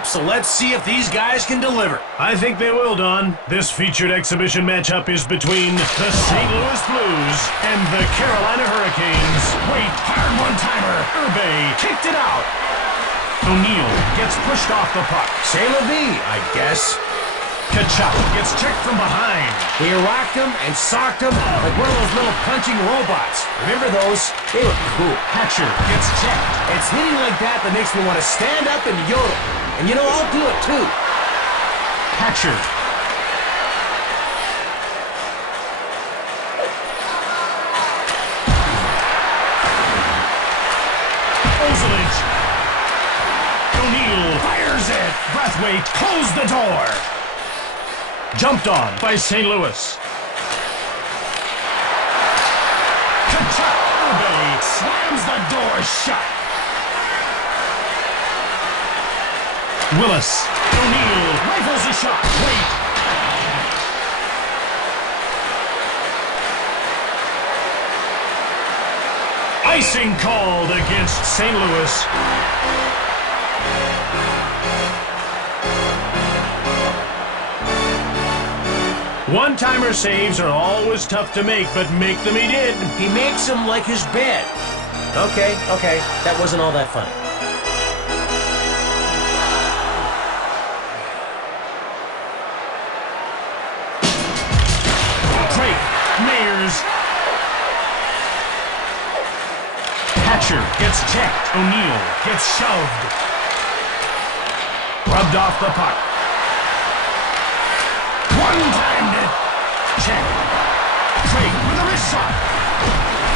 hype, so let's see if these guys can deliver. I think they will, Don. This featured exhibition matchup is between the St. Louis Blues and the Carolina Hurricanes. Wait, hard one-timer. Urbe kicked it out. O'Neill gets pushed off the puck. C'est la vie, I guess. Kachuk gets checked from behind. He rocked him and socked him like one of those little punching robots. Remember those? They were cool. Hatcher gets checked. It's hitting like that that makes me want to stand up and yodel. And you know, I'll do it too. Hatcher. Ozelich. O'Neill fires it. Brathwaite closed the door. Jumped on by St. Louis. Kachuk Urbe slams the door shut. Willis. O'Neill rifles a shot. Wait. Icing called against St. Louis. One-timer saves are always tough to make, but make them he did. He makes them like his bed. Okay, that wasn't all that funny. Drake, Mayers. Hatcher gets checked. O'Neill gets shoved. Rubbed off the puck. One-timed it. Check. Drake with a wrist shot.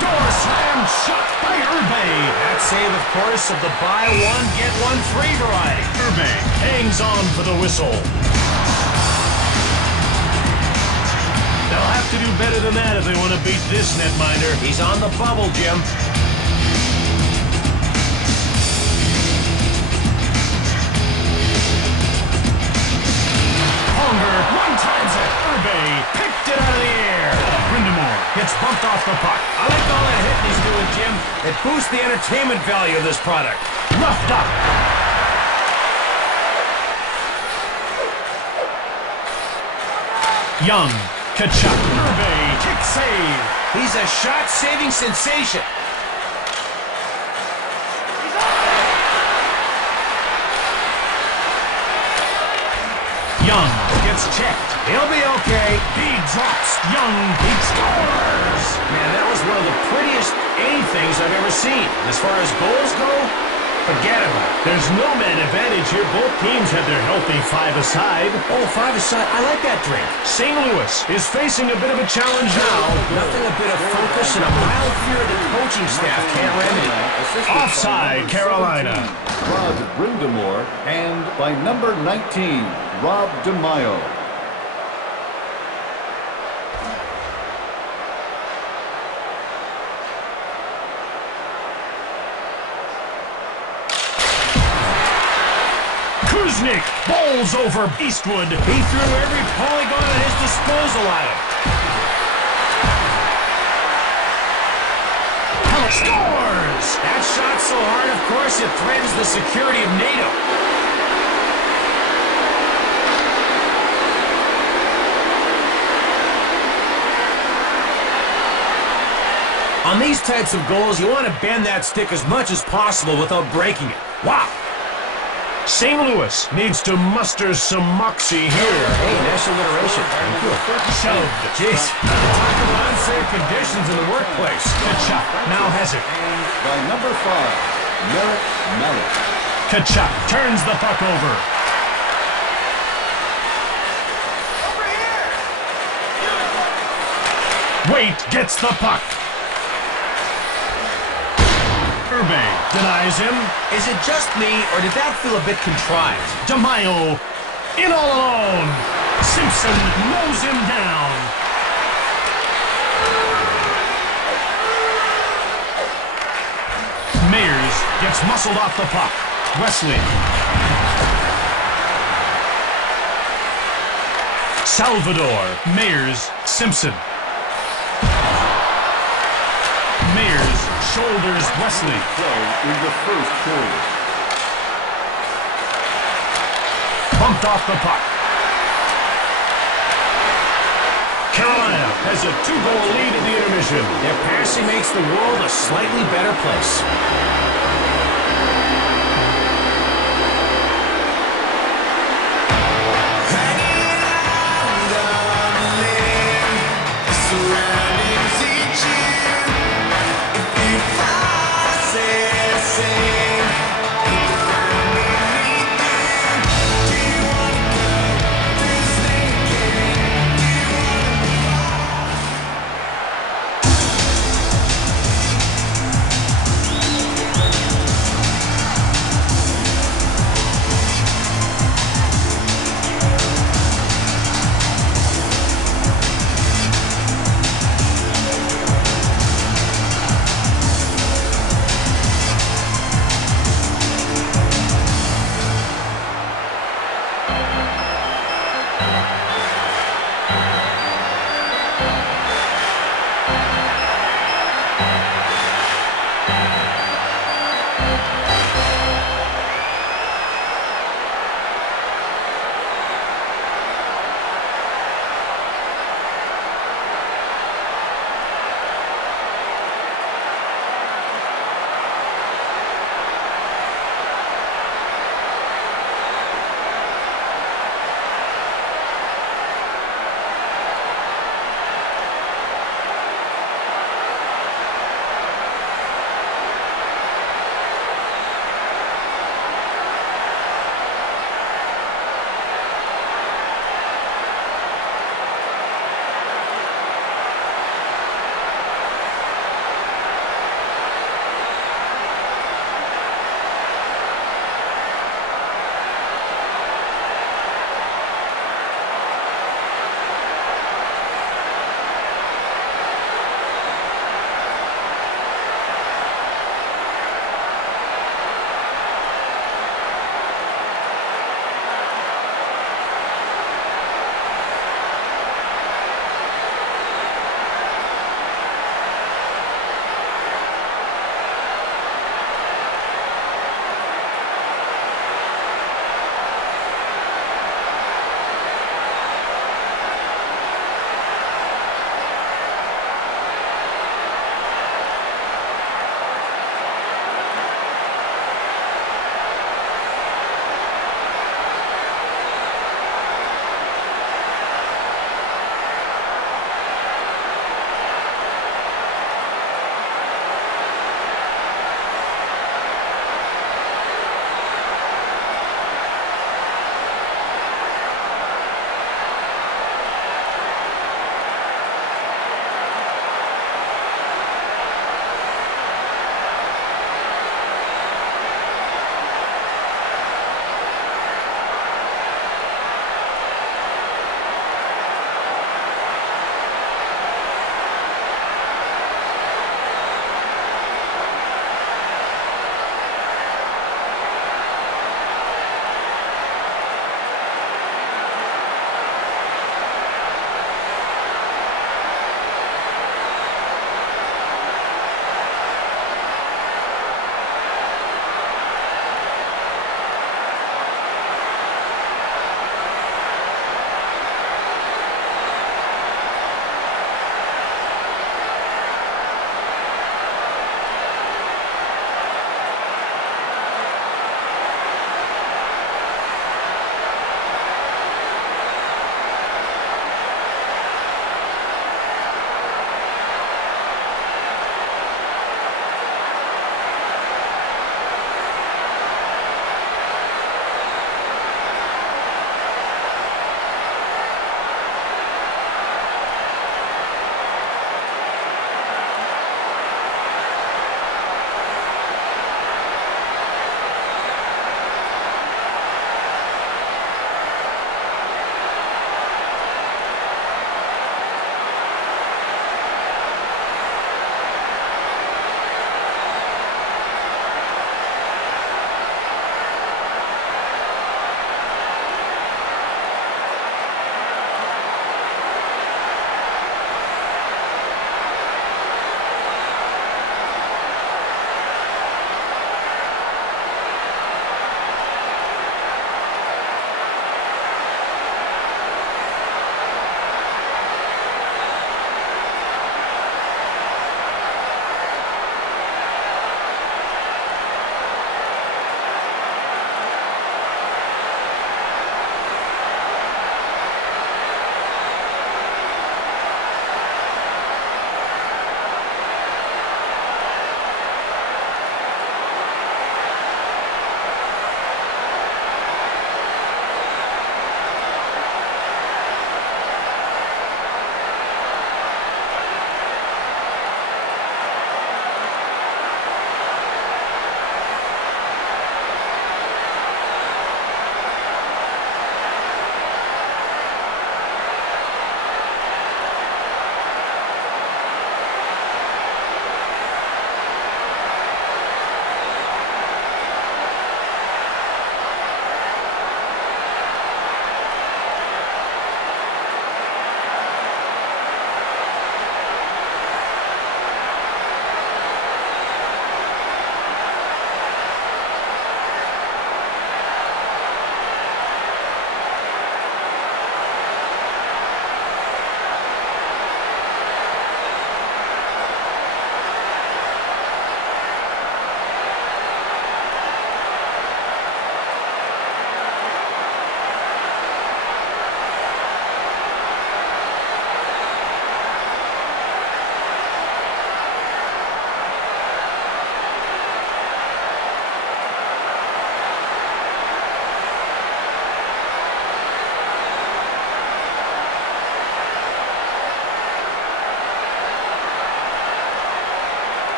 Door slammed shut by Urbe. That save, of course, of the buy one, get one free variety. Urbe hangs on for the whistle. They'll have to do better than that if they want to beat this netminder. He's on the bubble, Jim. One-times it. Urbe picked it out of the air. Brindamore gets bumped off the puck. I like all that hitting he's doing, Jim. It boosts the entertainment value of this product. Roughed up. Young. Kachuk. Urbe. Kick save. He's a shot-saving sensation. Young gets checked. He'll be okay. He drops. Young. He scores. Man, that was one of the prettiest anythings I've ever seen. As far as goals go, forget about it. There's no man advantage here. Both teams have their healthy five-a-side. Oh, five-a-side. I like that drink. St. Louis is facing a bit of a challenge now. Nothing a bit of focus and a mild fear the coaching staff can't remedy. Offside, Carolina. Rod Brindamore, and by number 19, Rob DeMaio. Kuznick bowls over Eastwood. He threw every polygon at his disposal at him. Scores! That shot so hard, of course, it threatens the security of NATO. On these types of goals, you want to bend that stick as much as possible without breaking it. Wow! St. Louis needs to muster some moxie here. Hey, nice alliteration. Thank you. Shoved. Jeez. Talk about unsafe conditions in the workplace. Kachuk now has it. And by number 5, Merrick Mallett. Kachuk turns the puck over. Waite gets the puck. Urbe denies him. Is it just me, or did that feel a bit contrived? DeMaio in all alone. Simpson mows him down. Mayers gets muscled off the puck. Wesley. Salvador. Mayers. Simpson. Mayers shoulders Wesley. Play in the first period. pumped off the puck. Carolina has a 2-goal lead at the intermission. Their passing makes the world a slightly better place.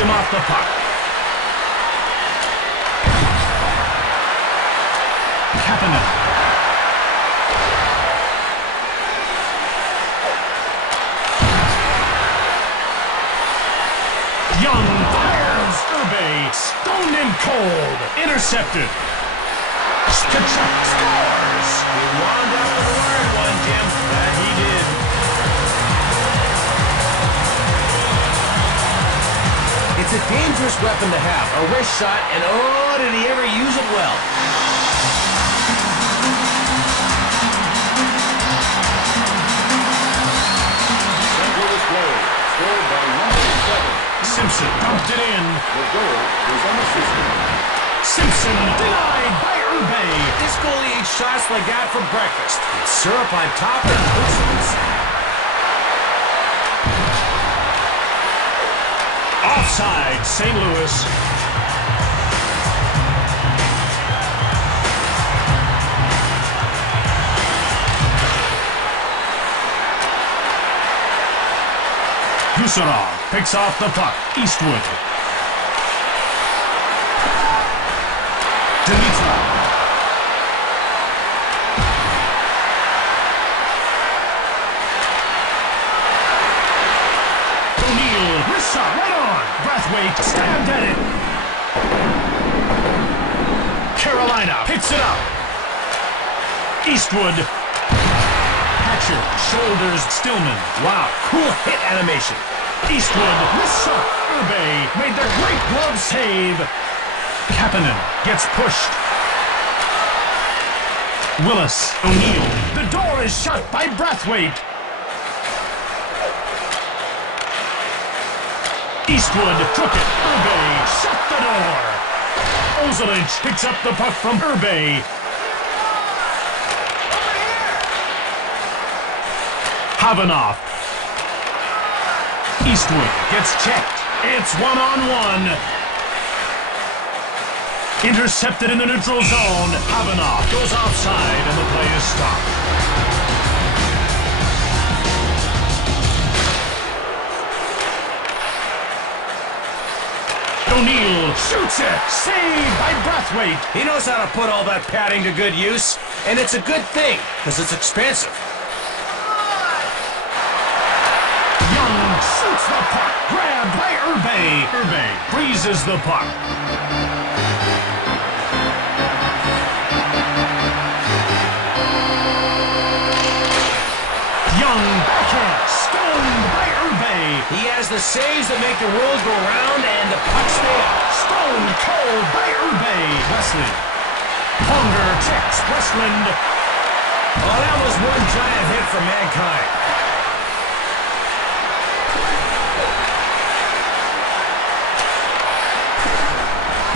him off the puck. Kapanen. Young fires. Urbe stoned him cold. Intercepted. Tkachuk scores. He wound up with a word one, Jim. That he did. It's a dangerous weapon to have, a wrist shot, and oh, did he ever use it well. St. Louis goal, scored by number 7. Simpson dumped it in. The goal was unassisted. Simpson denied by Urbe. This goalie eats shots like that for breakfast. It's syrup on top and puts it inside. Offside, St. Louis. Gusarov picks off the puck. Eastwood. Dimitrov. O'Neill, wrist shot right on. Brathwaite stabbed at it. Carolina picks it up. Eastwood. Hatcher shoulders Stillman. Wow, cool hit animation. Eastwood, wrist shot. Urbe made the great glove save. Kapanen gets pushed. Willis, O'Neill. The door is shut by Brathwaite. Eastwood took it. Urbe shut the door. Ozelich picks up the puck from Urbe. Havanoff. Eastwood gets checked. It's one-on-one. Intercepted in the neutral zone. Havanoff goes offside and the play is stopped. O'Neill shoots it. Saved by Brathwaite. He knows how to put all that padding to good use, and it's a good thing, because it's expensive. Young shoots the puck. Grabbed by Urbe. Urbe breezes the puck. Young backhand. Stoned by Urbe. He has the saves that make the world go round and the puck stay up. Stone cold by Urbe. Wesley. Hunger checks Westland. Oh, that was one giant hit for mankind.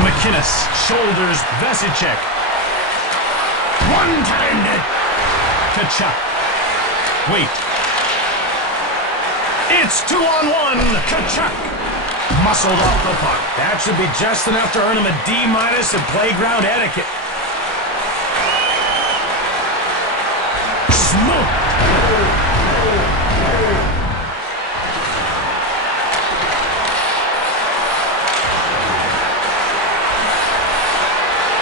McInnes shoulders Vesicek. One-timed it. Tkachuk. Wait. It's 2-on-1. Tkachuk muscled off the puck. That should be just enough to earn him a D- in playground etiquette. Smoke.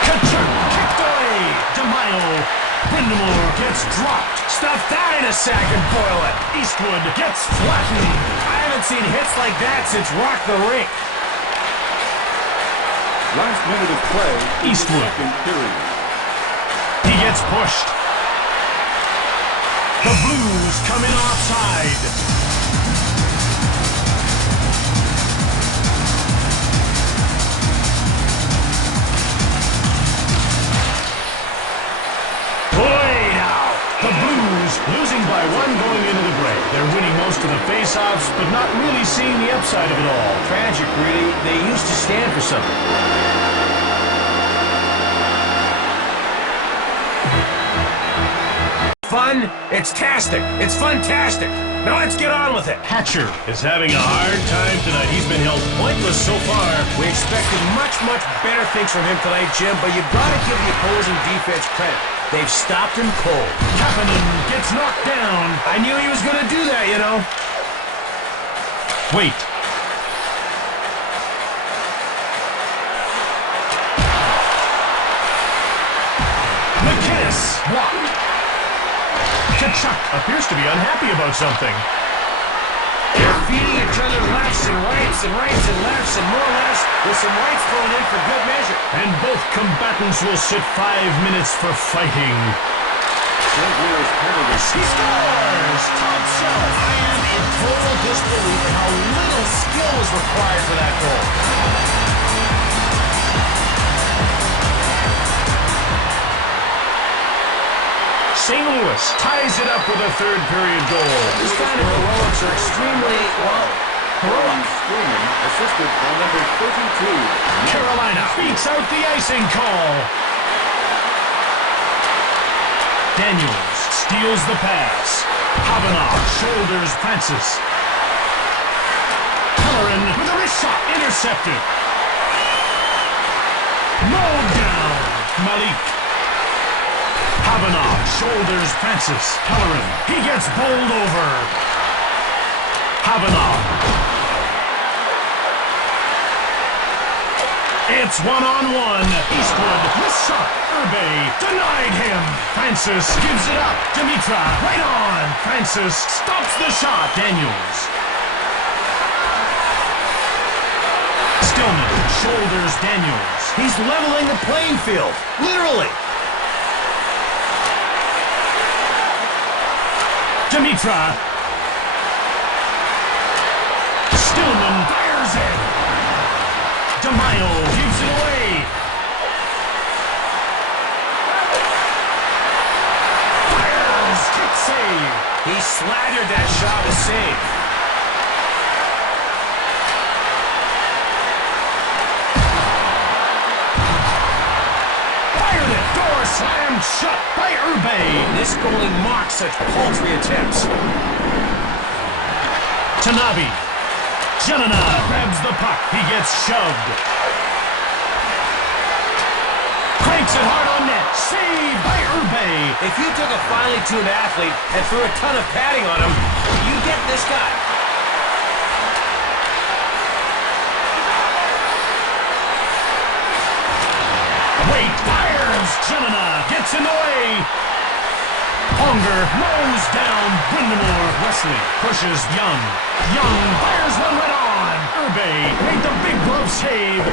Tkachuk kicked away. DeMaio. Brindamore gets dropped. Stuff that in a sack and boil it. Eastwood gets flattened. I haven't seen hits like that since Rock the Rink. Last minute of play in Eastwood. the second period. He gets pushed. The Blues come in offside. Played out. The Blues losing by one going into the break. They're winning most of the faceoffs, but not really seeing the upside of it all. Tragic, really. They used to stand for something. Fun? It's tastic. It's fantastic. Now let's get on with it. Hatcher is having a hard time tonight. He's been held pointless so far. We expected much, much better things from him tonight, Jim, but you've got to give the opposing defense credit. They've stopped him cold. Kapanen gets knocked down. I knew he was going to do that, you know. Wait. Yes, blocked. Kachuk appears to be unhappy about something. They're feeding each other lefts and rights and rights and lefts and more lefts with some rights thrown in for good measure. And both combatants will sit 5 minutes for fighting. St. Louis penalty. He scores! Top shelf. I am in total disbelief at how little skill was required for that goal. St. Louis ties it up with a third period goal. These kind of heroics are extremely, well, heroic. Scoring assisted by number 32. Carolina beats out the icing call. Daniels steals the pass. Havanov shoulders Francis. Pellerin with a wrist shot intercepted. Mowed down. Malik. Havanov shoulders Francis. Pellerin. He gets bowled over. Havanov. It's one-on-one. Eastwood. Wrist shot. Urbe denied him. Francis gives it up. Dimitra right on. Francis stops the shot. Daniels. Stillman shoulders Daniels. He's leveling the playing field, literally. Dimitra. Stillman fires it. DeMaio gives it away. Fires. Kick save. He slathered that shot to save. Fired it. Door slammed shut by Urbe. This goalie mocks such paltry attempts. Tanabe. Janana grabs the puck. He gets shoved. Cranks it hard on net. Saved by Urbe. If you took a finely tuned athlete and threw a ton of padding on him, you get this guy. Wait, fires. Janana gets in the way. Ponger mows down Brindamore. Wesley pushes Young. Young fires one right on. Urbe made the big glove save.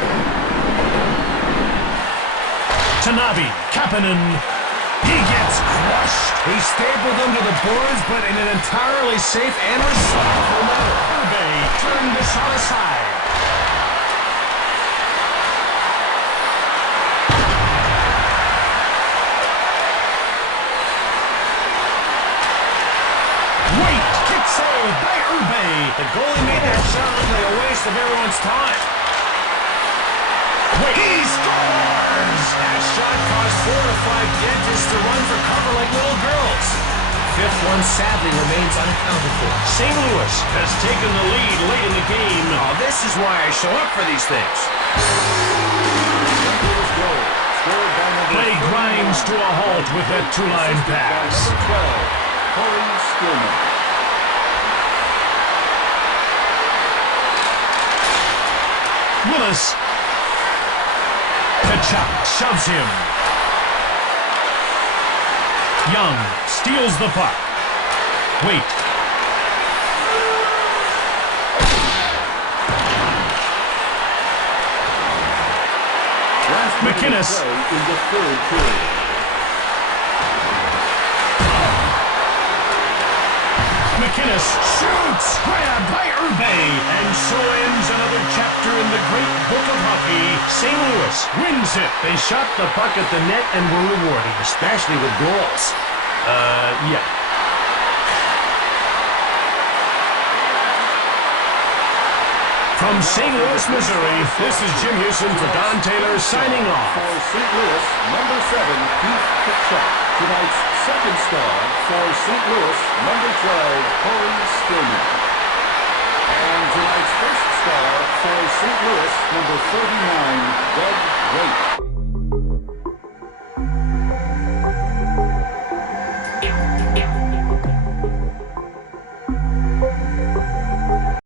Tanabe. Kapanen. He gets crushed. He stapled them to the boards, but in an entirely safe and respectful manner. Urbe turned the shot aside. Wait, kick save by Urbe. The goalie made that shot look like a waste of everyone's time. Wait, He scores! That shot caused 4 to 5 dentists to run for cover like little girls. Fifth one sadly remains unaccounted for. St. Louis has taken the lead late in the game. Oh, this is why I show up for these things. Play grinds to a halt with that two-line pass. Willis. Kachuk shoves him. Young steals the puck. Wait. McInnes. In the third period. McInnes shoots. Grabbed by Urbe. And so ends another chapter in the great book of hockey. St. Louis wins it. They shot the puck at the net and were rewarded, especially with goals. Yeah. From St. Louis, Missouri, this is Jim Houston for Don Taylor signing off. For St. Louis, number 7, Keith Kachuk. Tonight's second star for St. Louis, number 12, Corey Stillman. And tonight's first star for St. Louis, number 39, Doug Waite.